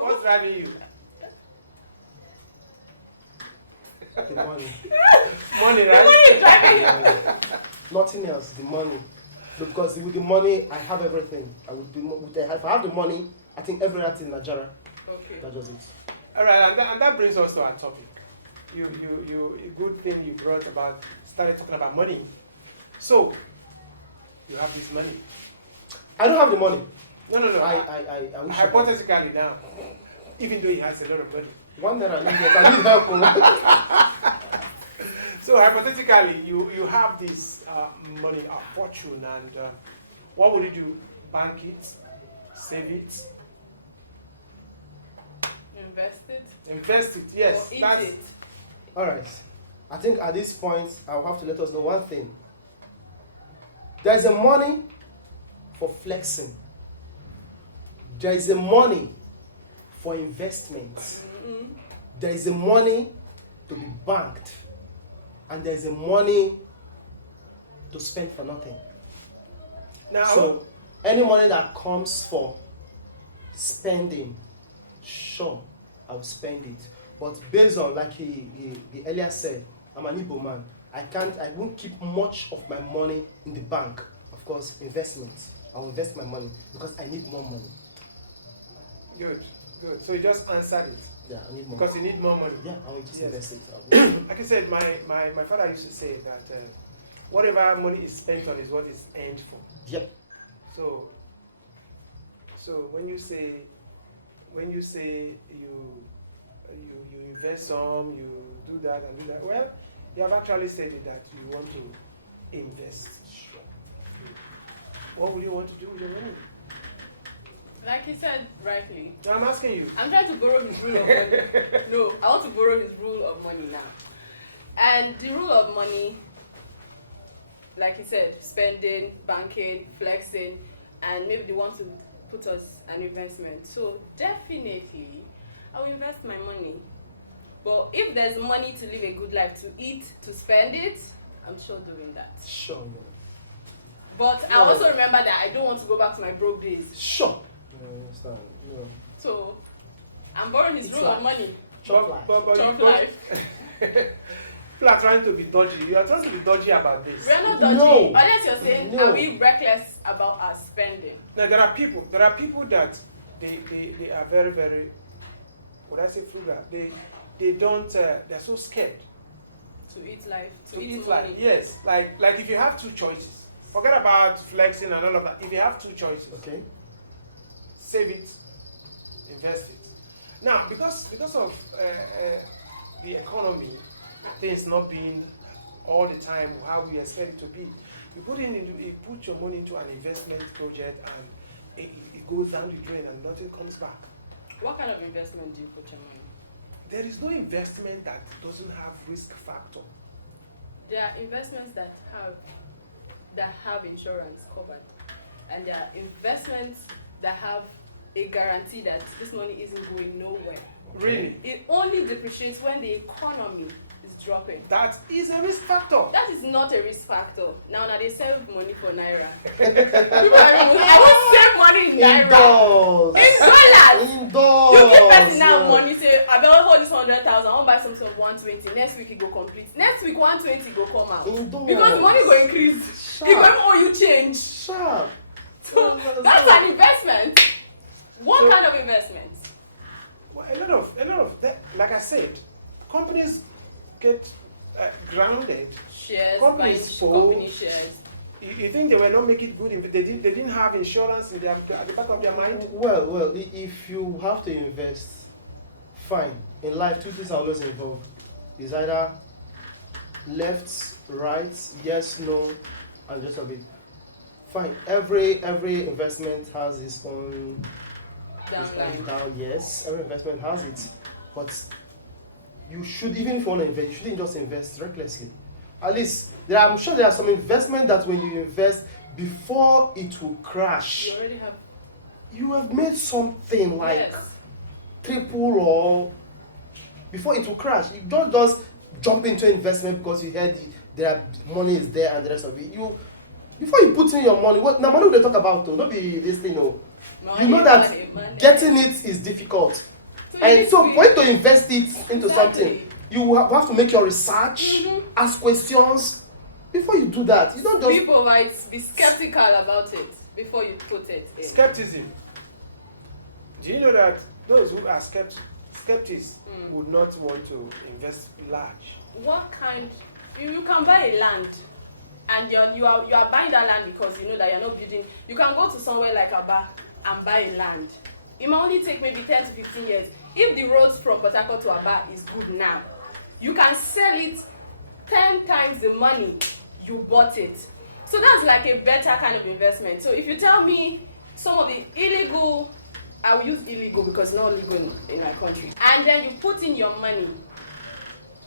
What's driving you? The money. Money, The right? money is driving you. Nothing else. The money. Because with the money, I have everything. I would be if I have the money, I think every art in Nigeria. Okay. That's just it. All right, and that brings us to our topic. A good thing you brought about, started talking about money. So, you have this money. I don't have the money. No. I wish Hypothetically now, even though he has a lot of money. one that I need help. I need help. So hypothetically, you have this money, a fortune, and what will you do? Bank it, save it, invest it. Yes, Or eat that's it. All right. I think at this point, I'll have to let us know one thing. There's a money for flexing. There is a money for investment. Mm-hmm. There is a money to be banked. And there is a money to spend for nothing. now. So, any money that comes for spending, sure, I'll spend it. But based on, like he earlier said, I'm an Igbo man. I won't keep much of my money in the bank. Of course, investments. I'll invest my money because I need more money. Good. So you just answered it Yeah, I need more because money. you need more money. Yeah, I will just Yes. invest it. Like I said, my father used to say that whatever money is spent on is what is earned for. Yep. So when you say you invest some, you do that and do that. Well, you have actually said it that you want to invest. Sure. What will you want to do with your money? Like he said rightly, No, I'm asking you. I'm trying to borrow his rule of money. No, I want to borrow his rule of money now. And the rule of money, like he said, spending, banking, flexing, and maybe they want to put us an investment. So definitely, I will invest my money. But if there's money to live a good life, to eat, to spend it, I'm sure doing that. Sure, yeah. But I also remember that I don't want to go back to my broke days. Sure. I understand. Yeah. So I'm borrowing his It's rule life. of money. Chop life. But Chop you don't- life. People are trying to be dodgy. You are trying to be dodgy about this. We are not dodgy. No. Unless you're saying, No. are we reckless about our spending? Now there are people that they are very, very, what I say, frugal. They don't they're so scared To eat life, to eat money. like yes, like if you have two choices, forget about flexing and all of that. If you have two choices, Okay. save it, invest it. Now because of the economy, things not being all the time how we expect it to be, you put your money into an investment project and it goes down the drain and nothing comes back. What kind of investment do you put your money in? There is no investment that doesn't have risk factor. There are investments that have insurance covered, and there are investments that have a guarantee that this money isn't going nowhere. Really? It only depreciates when the economy is dropping. That is a risk factor. That is not a risk factor. Now they save money for naira. People are I will save money in naira. Indoors. In dollars. Indoors. You give person now Yeah. money, say, I better hold this 100,000, I want buy something of 120. Next week it go complete. Next week 120 go come out. Indoors. Because the money go increase. Sharp. It go even owe you change. Sharp. So that's an investment. What kind of investment? Well, a lot of that, like I said, companies get grounded. Shares, Companies buying fold. company shares. You think they were not making good? They didn't have insurance in at the back of their mind. Well, if you have to invest, fine. In life, two things are always involved. It's either left, right, yes, no, and just a bit. Fine. Every investment has its own Downline. down. Yes, every investment has it, but you should, even if you want to invest, you shouldn't just invest recklessly. At least I'm sure there are some investment that when you invest before it will crash, You already have. you have made something like Yes. triple or before it will crash. You don't just jump into investment because you heard there are money is there and the rest of it. You before you put in your money, what now money they talk about though, don't be this thing. No, You know that getting it is difficult. And so for you to invest it into something, you have to make your research, ask questions. Before you do that, you don't just... People might be skeptical about it before you put it in. Skepticism. Do you know that those who are skeptics would not want to invest large? What kind? You can buy a land, and you are buying that land because you know that you're not building. You can go to somewhere like Aba and buy a land. It might only take maybe 10 to 15 years. If the roads from Port Harcourt to Aba is good now, you can sell it 10 times the money you bought it. So that's like a better kind of investment. So if you tell me some of the illegal, I will use illegal because it's not legal in my country, and then you put in your money,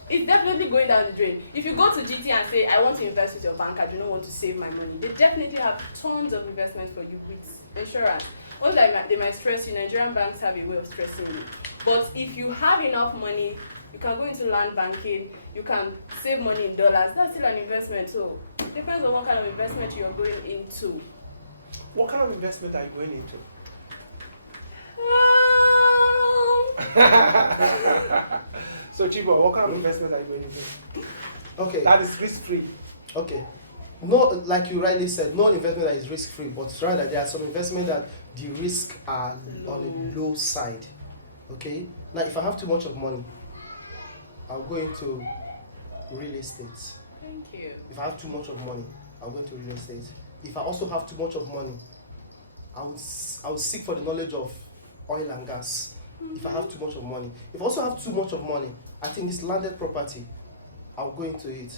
it's definitely going down the drain. If you go to GT and say, I want to invest with your bank, I do not want to save my money, they definitely have tons of investments for you with insurance. Only they might stress you, Nigerian banks have a way of stressing you. But if you have enough money, you can go into land banking, you can save money in dollars. That's still an investment. So it depends on what kind of investment you're going into. What kind of investment are you going into? So Chiboy, what kind of investment are you going into? Okay. That is risk-free. Okay. No, like you rightly said, no investment that is risk-free, but rather there are some investment that the risk are on the low side. Okay? Now, if I have too much of money, I'll go into real estate. Thank you. If I have too much of money, I'll go into real estate. If I also have too much of money, I would seek for the knowledge of oil and gas. If I have too much of money. If I also have too much of money, I think this landed property, I'll go into it.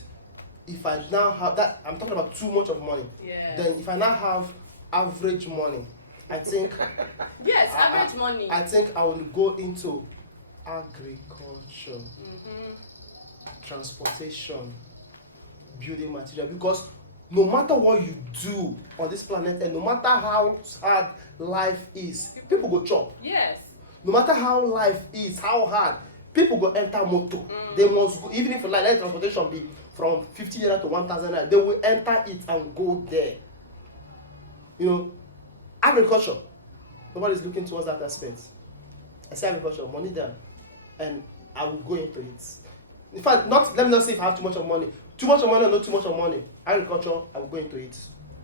If I now have that, I'm talking about too much of money. Yes. Then if I now have average money, I think yes, average money. I think I will go into agriculture, transportation, building material, because no matter what you do on this planet and no matter how hard life is, people go chop. Yes. No matter how life is, how hard, people go enter motor. They must go, even if let transportation be from 50 naira to 1,000 naira, they will enter it and go there. You know, agriculture, nobody's looking towards that aspect. I say agriculture, money there, and I will go into it. In fact, let me not say if I have too much of money. Too much of money or not too much of money. Agriculture, I will go into it.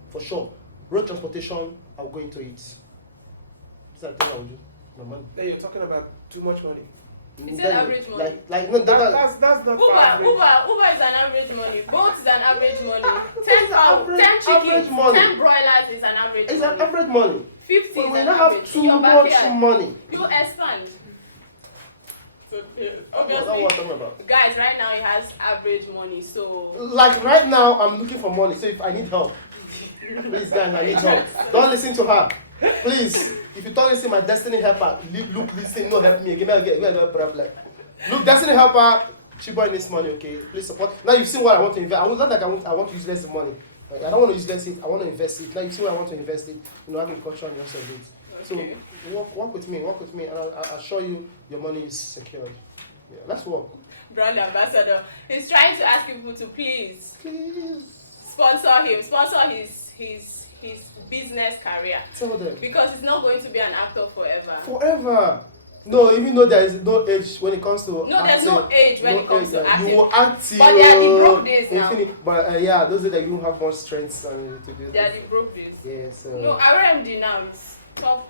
For sure. Road transportation, I will go into it. These are things I will do. My money. Then you're talking about too much money. It's an average money. No, That's not Uber is an average money. Boat is an average money. 10 cows, 10 chickens, 10 broilers is an average money. It's an average money. 50 but is we an don't average. have too much money. You expand. So, That's obviously, what I'm talking about. guys, right now it has average money. So, Like right now, I'm looking for money. So if I need help, please, guys, I need help. Don't listen to her. Please, if you don't listen, my destiny helper, look, listen, no, help me. Give me a problem. Look, destiny helper, Chiboy needs money, okay? Please support. Now you've seen what I want to invest. I want to use less money. I don't want to use less it. I want to invest it. Now you've seen what I want to invest it. Agriculture and the rest of it. So work with me, and I'll show you your money is secured. Yeah, let's work. brand ambassador, he's trying to ask people to please sponsor him, sponsor his business career. Tell them. Because he's not going to be an actor forever. Forever. No, even though there is no age when it comes to no, acting. there's no age when it comes to acting. You will act till but they are the broke days now. But yeah, those days that you have more strength to do. They are the broke days. Yeah, so. No, RMD now is top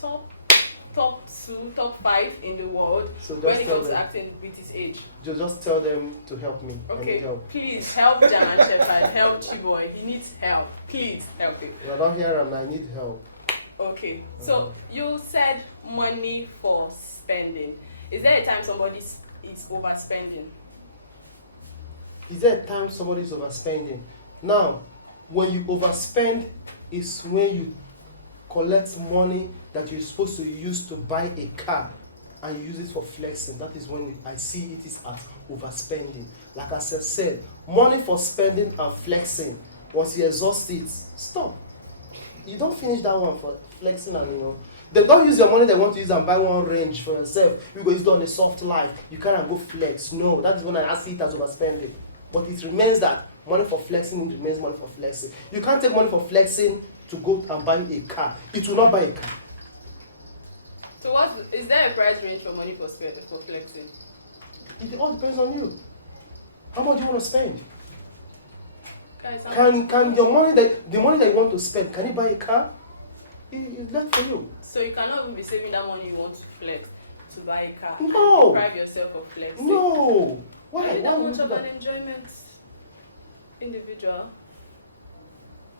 2, top 5 in the world So when it comes to acting with his age. Just tell them to help me. I Okay, need help. please help Jaman Shepherd, help Chiboy. He needs help. Please help him. I don't hear him. I need help. Okay, so you said money for spending. Is there a time somebody is overspending? Is there a time somebody is overspending? Now, when you overspend is when you collect money that you're supposed to use to buy a car and you use it for flexing. That is when I see it is as overspending. Like I said, money for spending and flexing, once you exhaust it, stop. You don't finish that one for flexing and they don't use your money they want to use and buy one range for yourself. You go use it on a soft life. You can't go flex. No, that is when I see it as overspending. But it remains that money for flexing remains money for flexing. You can't take money for flexing to go and buy a car, it will not buy a car. So is there a price range for money for flexing? It all depends on you. How much do you want to spend? Guys, Can your money the money that you want to spend, can it buy a car? It's left for you. So you cannot even be saving that money you want to flex to buy a car. No. And deprive yourself of flexing. No. Why? Are you Why that would much you of do an that? enjoyment individual?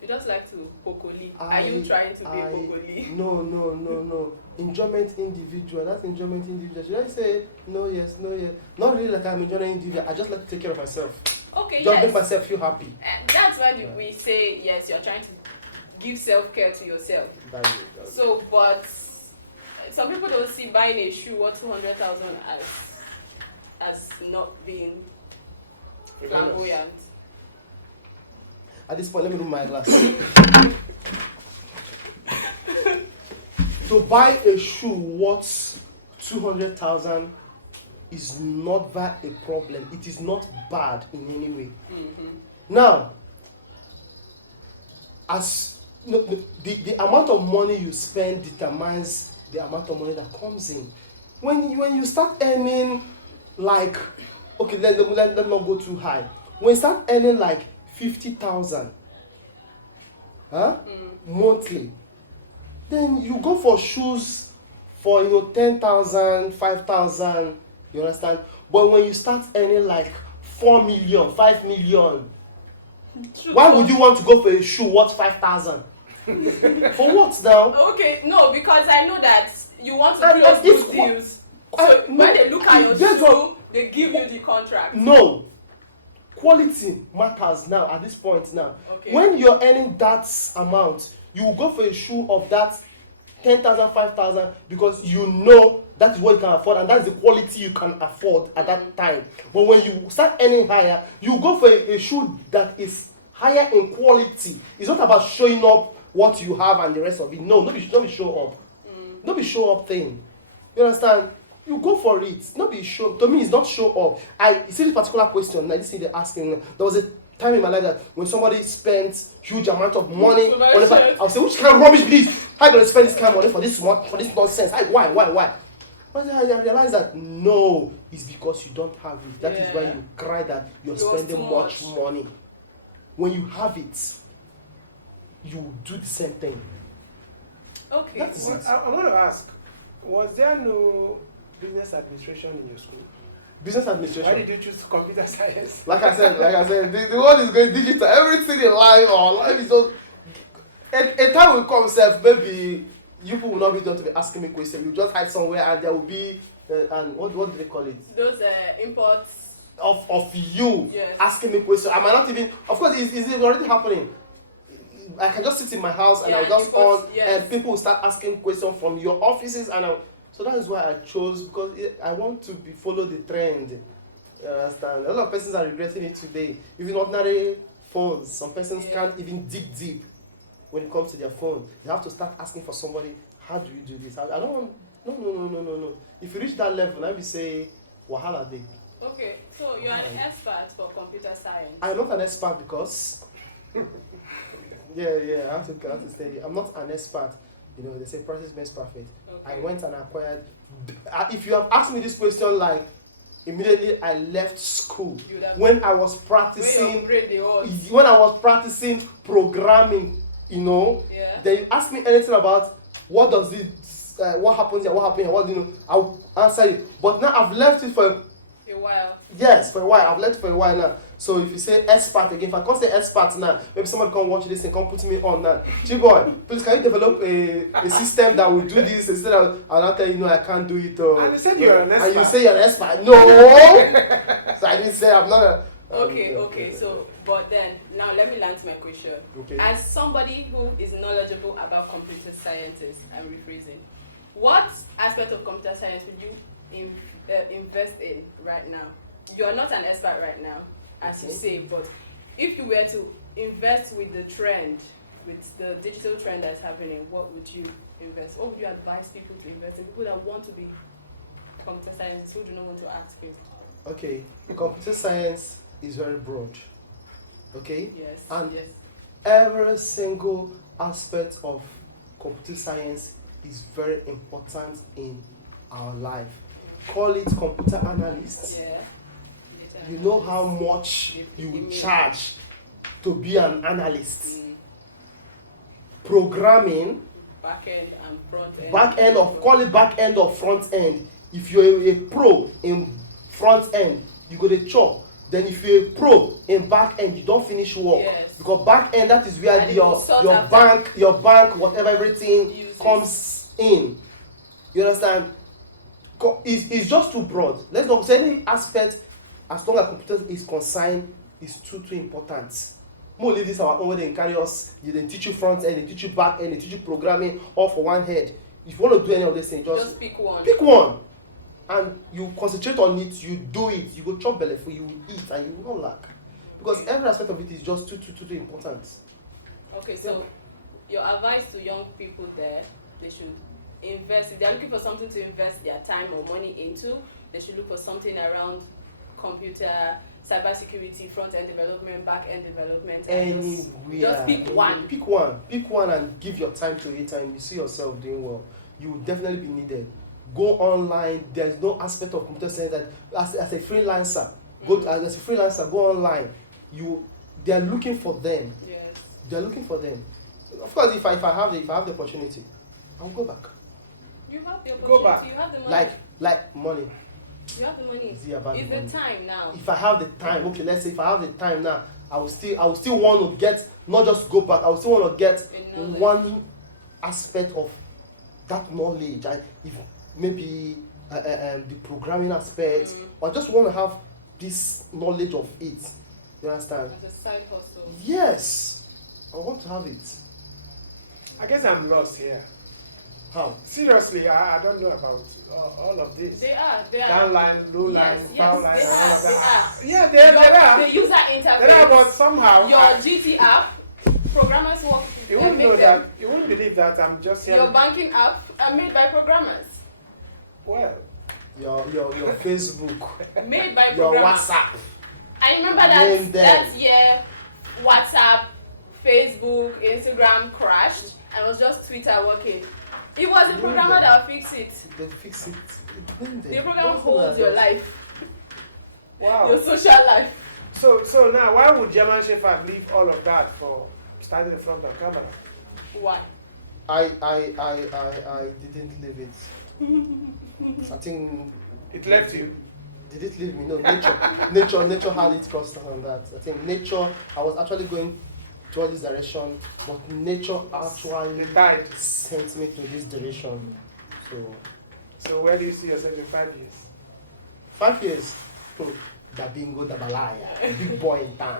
You just like to pokoli. Are you trying to be a pokoli? No. Enjoyment individual. That's enjoyment individual. Should I say no, yes, no, yes? Not really like I'm enjoying individual. I just like to take care of myself. Okay, Just yes. make myself feel happy. That's when we say, yes, you're trying to give self-care to yourself. That's it. So, but some people don't see buying a shoe worth 200,000 as not being flamboyant. At this point, let me remove my glass. To buy a shoe worth 200,000 is not that a problem. It is not bad in any way. Mm-hmm. Now, as the amount of money you spend determines the amount of money that comes in. When you start earning like, okay, let not go too high. When you start earning like 50,000, monthly, then you go for shoes for 10,000, 5,000. You understand? But when you start earning like 4 million, 5 million, why would you want to go for a shoe worth 5,000? For what now? Okay, no, because I know that you want to close good deals. So when they look at your shoe, they give you the contract. No. Quality matters now at this point now. Okay. When you're earning that amount, you will go for a shoe of that 10,000, 5,000 because you know that is what you can afford and that is the quality you can afford at that time. But when you start earning higher, you go for a shoe that is higher in quality. It's not about showing up what you have and the rest of it. No, don't be show up. Don't be show up thing. You understand? You go for it. Not be show. To me, it's not show up. I see this particular question. Like this thing they're asking. There was a time in my life that when somebody spends huge amount of money, I'll say, which kind of rubbish please? How gonna spend this kind of money for this nonsense? Why? But I realized that no, it's because you don't have it. That is why you cry that you're spending much money. When you have it, you do the same thing. Okay. That's it. I want to ask, was there no business administration in your school? Business administration. Why did you choose computer science? Like I said, the world is going digital. Everything in life, our life is just. A time will come, self. Maybe you people will not be done to be asking me questions. You just hide somewhere, and there will be, and what do they call it? Those imports of you asking me questions. I might not even. Of course, it's already happening. I can just sit in my house and I'll just on, and people will start asking questions from your offices, and so that is why I chose, because I want to follow the trend. You understand? A lot of persons are regretting it today. Even ordinary phones, some persons can't even dig deep when it comes to their phone. They have to start asking for somebody, how do you do this? I don't want, no. If you reach that level, let me say, wahala day. Okay, so you're an expert for computer science. I'm not an expert because, I have to say, I'm not an expert. They say practice makes perfect. Okay. I went and acquired. If you have asked me this question, like immediately I left school when I was practicing. When I was practicing programming, they ask me anything about what does it, what happens here, what do I'll answer you. But now I've left it for a while. Yes, for a while. I've left it for a while now. So if you say expert again, if I can't say expert now, maybe somebody can watch this and come put me on now. Chiboy, please can you develop a system that will do this instead of I'll not tell you no, I can't do it. And you said you're an expert. And you say you're an expert. No. So I didn't say I'm not a. Okay. So, but then now let me land to my question. Okay. As somebody who is knowledgeable about computer sciences, I'm rephrasing. What aspect of computer science would you invest in right now? You're not an expert right now, as you say, but if you were to invest with the trend, with the digital trend that's happening, what would you invest? What would you advise people to invest in? People that want to be computer scientists who do not want to ask you. Okay, computer science is very broad. Okay? Yes. And every single aspect of computer science is very important in our life. Call it computer analyst. Yeah. You know how much you will charge to be an analyst. Programming, Back end and front end. call it back end or front end. If you're a pro in front end, you go to chop. Then if you're a pro in back end, you don't finish work. Yes. Because back end, that is where And your bank, whatever, everything Uses. comes in. You understand? It's just too broad. Let's not say any aspect, as long as computer is concerned, is too important. More leave this our own way. They carry us. They teach you front end, they teach you back end, they teach you programming, all for one head. If you want to do any of these things, Just pick one. Pick one, and you concentrate on it. You do it. You go chop belly for you will eat, and you will not lack, because every aspect of it is just too important. Okay, so your advice to young people there, they should invest. If they're looking for something to invest their time or money into, they should look for something around computer, cybersecurity, front-end development, back-end development. Anywhere. Just pick one. Pick one and give your time to it, and you see yourself doing well. You will definitely be needed. Go online. There's no aspect of computer science that as a freelancer, as a freelancer, go online. They are looking for them. Yes. They are looking for them. Of course, if I have the opportunity, I'll go back. You have the opportunity. Go back. You have the money. Like money. You have the money. Is it about It's the money? the time now. If I have the time, okay, let's say if I have the time now, I will still want to get, not just go back, I will still want to get one aspect of that knowledge. If maybe the programming aspect, or I just want to have this knowledge of it. You understand? As a side hustle. Yes, I want to have it. I guess I'm lost here. How? Seriously, I don't know about all of this. They are. Downline, low line, Yes, foul line, they and all of are. that. They Yeah, there are. The user interface. There are, but somehow Your GT app, programmers work. you wouldn't know that. You wouldn't believe that. I'm just here. Your banking app are made by programmers. Well, Your Facebook, Made by your programmers. WhatsApp. I remember Name them. that year, WhatsApp, Facebook, Instagram crashed, and it was just Twitter working. It was the Name programmer them. that fixed it. They fix it. Name them. The programmer Nothing holds like your that. life, wow. your social life. So now, why would German Shepherd leave all of that for standing in front of camera? Why? I didn't leave it. I think It left you. Did it leave me? No, nature had it crossed on that. I think nature. I was actually going toward this direction, but nature actually The tide. sent me to this direction. So where do you see yourself in 5 years? 5 years. Da bingo da balaya, big boy in town.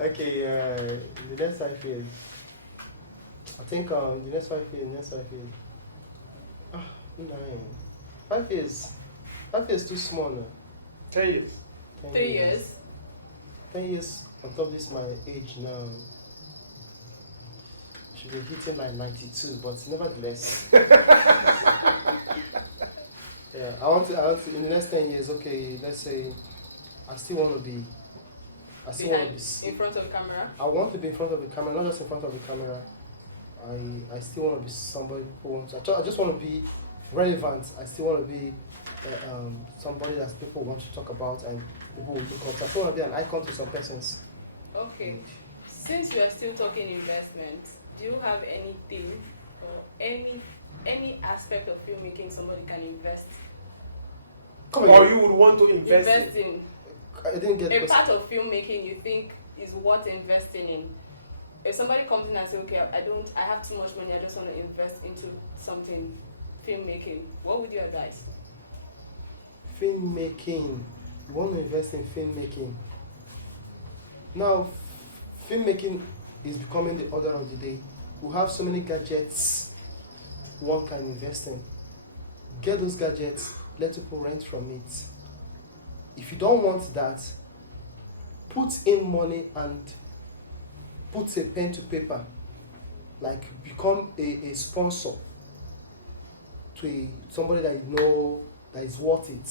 Okay, the next 5 years. I think the next 5 years. 9. 5 years. 5 years too small now. 10 years. 3 years. 10 years on top of this, my age now. Should be hitting like 92, but nevertheless. Yeah, I want to in the next 10 years, okay, let's say I still want to be In front of the camera. I want to be in front of the camera, not just in front of the camera. I still want to be somebody who wants. I just want to be relevant. I still want to be somebody that people want to talk about and people will look up to. I still want to be an icon to some persons. Okay. Since we are still talking investment, do you have anything or any aspect of filmmaking somebody can invest? Or you would want to invest in? in? I didn't get A part of filmmaking you think is worth investing in. If somebody comes in and says, okay, I have too much money, I just want to invest into something filmmaking, what would you advise? Filmmaking. You want to invest in filmmaking. Now, filmmaking is becoming the order of the day. We have so many gadgets one can invest in. Get those gadgets, let people rent from it. If you don't want that, put in money and put a pen to paper. Like become a sponsor to somebody that you know that is worth it.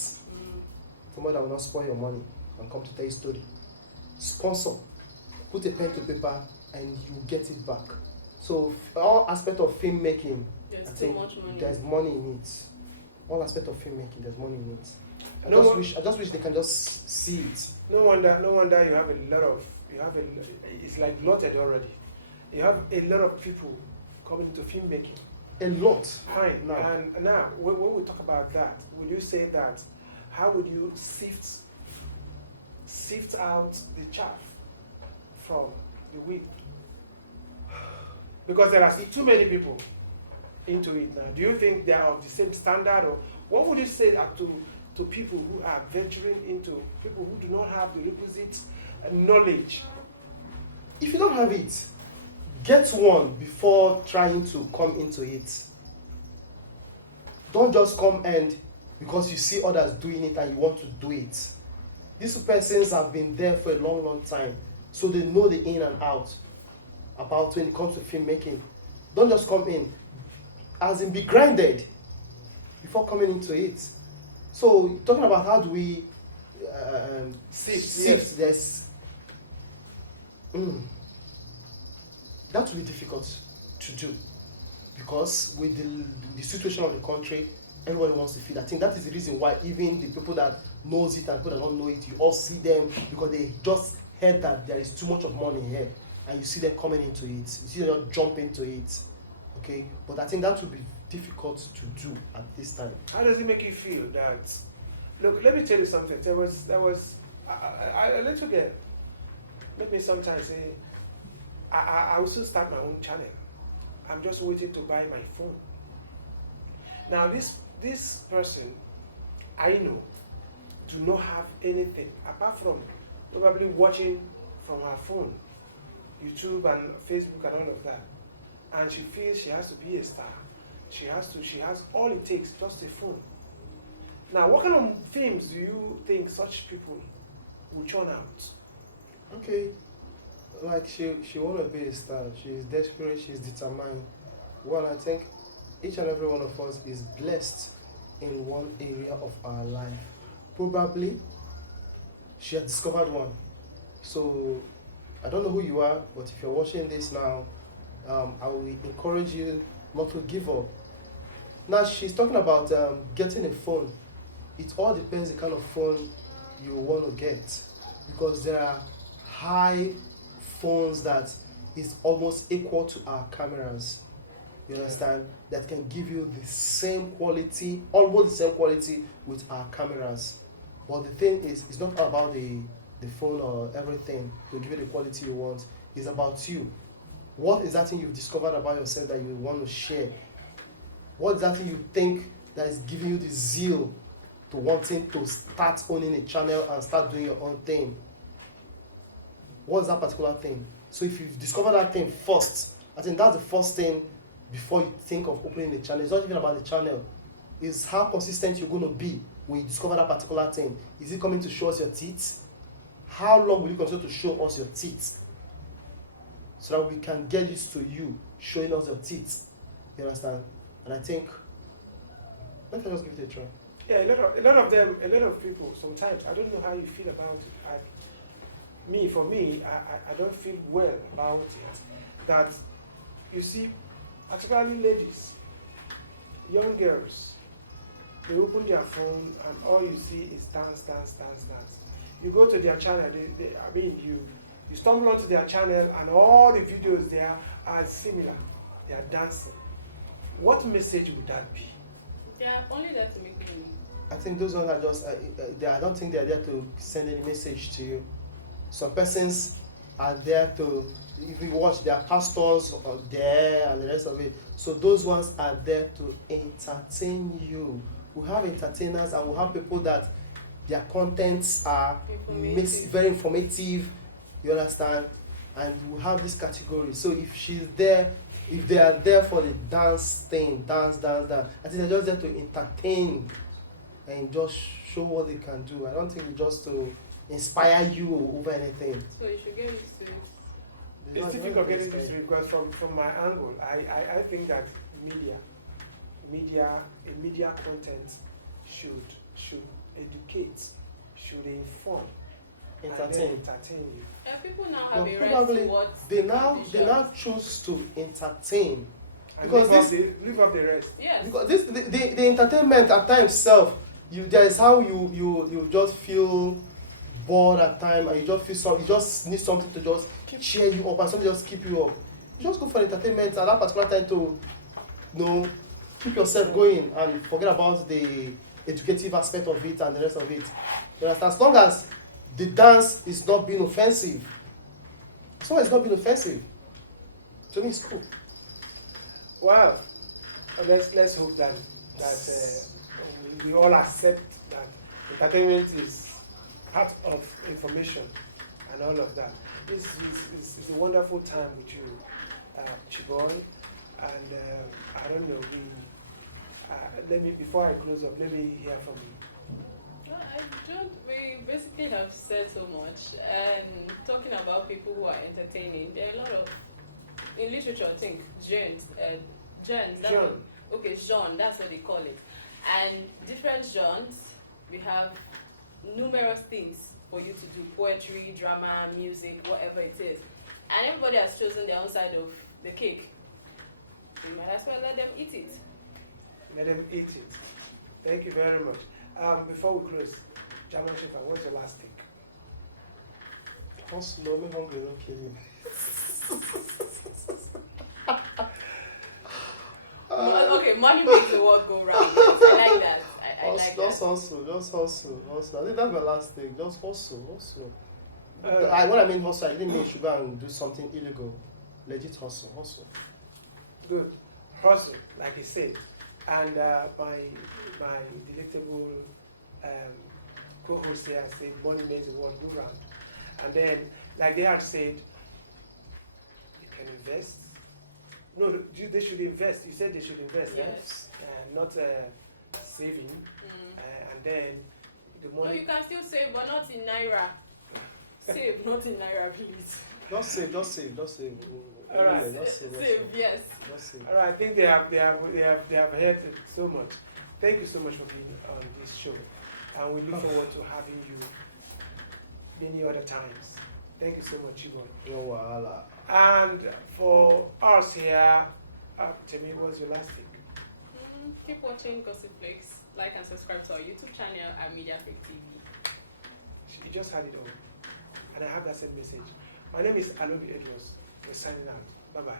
Somebody that will not spoil your money and come to tell you a story. Sponsor. Put a pen to paper and you get it back. So all aspect of filmmaking, There's I too think much money. there's money in it. All aspect of filmmaking, there's money in it. I No just one- wish they can just see it. No wonder you have a lot of, it's like bloated already. You have a lot of people coming into filmmaking. A lot. Fine. Now. And now, when we talk about that, would you say that, how would you sift out the chaff from the wheat? Because there are too many people into it now. Do you think they are of the same standard, or what would you say to people who are venturing into, people who do not have the requisite knowledge? If you don't have it, get one before trying to come into it. Don't just come and because you see others doing it and you want to do it. These persons have been there for a long, long time, so they know the in and out about when it comes to filmmaking. Don't just come in, as in be grinded before coming into it. So talking about how do we sift this, that will be difficult to do because with the situation of the country, everybody wants to feel. I think that is the reason why even the people that knows it and people that don't know it, you all see them because they just heard that there is too much of money here, and you see them coming into it. You see them jump into it. Okay, but I think that would be difficult to do at this time. How does it make you feel that? Look, let me tell you something. There was a little bit. Let me sometimes say, I will still start my own channel. I'm just waiting to buy my phone. Now this person I know do not have anything apart from probably watching from her phone, YouTube and Facebook and all of that. And she feels she has to be a star. She has all it takes, just a phone. Now, what kind of films do you think such people will churn out? Okay, like she want to be a star. She's desperate. She's determined. Well, I think each and every one of us is blessed in one area of our life. Probably she has discovered one. So I don't know who you are, but if you're watching this now, I will encourage you not to give up. Now she's talking about getting a phone. It all depends the kind of phone you want to get, because there are high phones that is almost equal to our cameras. You understand? That can give you the same quality, almost the same quality with our cameras. But the thing is, it's not about the phone or everything to give you the quality you want. It's about you. What is that thing you've discovered about yourself that you want to share? What is that thing you think that is giving you the zeal to wanting to start owning a channel and start doing your own thing? What's that particular thing? So if you've discovered that thing first, I think that's the first thing before you think of opening the channel. It's not even about the channel. It's how consistent you're going to be when you discover that particular thing. Is it coming to show us your teeth? How long will you continue to show us your teeth? So that we can get used to you showing us your teeth. You understand? And I think, let us just give it a try. Yeah, a lot of people, sometimes, I don't know how you feel about it. For me, I don't feel well about it. That, you see, particularly ladies, young girls, they open their phone and all you see is dance. You go to their channel, you stumble onto their channel and all the videos there are similar. They are dancing. What message would that be? They are only there to make money. I think those ones are just, I don't think they are there to send any message to you. Some persons are there to, if you watch, their pastors are there and the rest of it. So those ones are there to entertain you. We have entertainers and we have people that their contents are very informative, you understand? And we have this category. So if she's there, if they are there for the dance thing, dance, I think they're just there to entertain and just show what they can do. I don't think it's just to inspire you over anything. So you should get used to it. It's difficult getting used to it because from my angle, I think that media content should educate, should inform, and then Entertain. entertain you. And people now But have a right probably to watch they now television. choose to entertain And because leave off the rest. Yes. because the entertainment at times self there is how you just feel bored at time and you just feel you just need something to just cheer you up and something just keep you up. You just go for entertainment at that particular time to keep yourself going and forget about the educative aspect of it and the rest of it. You understand? As long as the dance is not being offensive, as long as it's not being offensive, to me it's cool. Well, let's hope that we all accept that entertainment is part of information and all of that. This is a wonderful time with you, Chiboy, and I don't know. Before I close up, let me hear from you. We basically have said so much, and talking about people who are entertaining, there are a lot of, in literature, I think, genres, Genre. genre, that's what they call it. And different genres, we have numerous things for you to do: poetry, drama, music, whatever it is. And everybody has chosen their own side of the cake. You might as well let them eat it. Let them eat it. Thank you very much. Before we close, German Shaker, what's your last take? Don't slow me hungry, don't kill you. Okay, money makes the world go round. I like that. I like Just that. hustle. I think that's my last thing. Just hustle. Uh, When I mean hustle, I didn't mean you should go and do something illegal. Legit hustle. Good. Hustle, like he said. And my delectable co-host here said, money makes the world go round. And then, like they had said, you can invest. No, they should invest. You said they should invest, Yes. not saving. And then the No, money. you can still save, but not in Naira. Save, not in Naira, please. Just save. All right. Save, yes. Just save. All right, I think they have heard it so much. Thank you so much for being on this show, and we look forward to having you many other times. Thank you so much, Chiboy. No wahala. And for us here, tell me, what's your last thing? Keep watching Gossip Flakes. Like and subscribe to our YouTube channel at MediaFake TV. You just had it all, and I have that same message. My name is Alobi Edwards. We're signing out. Bye bye.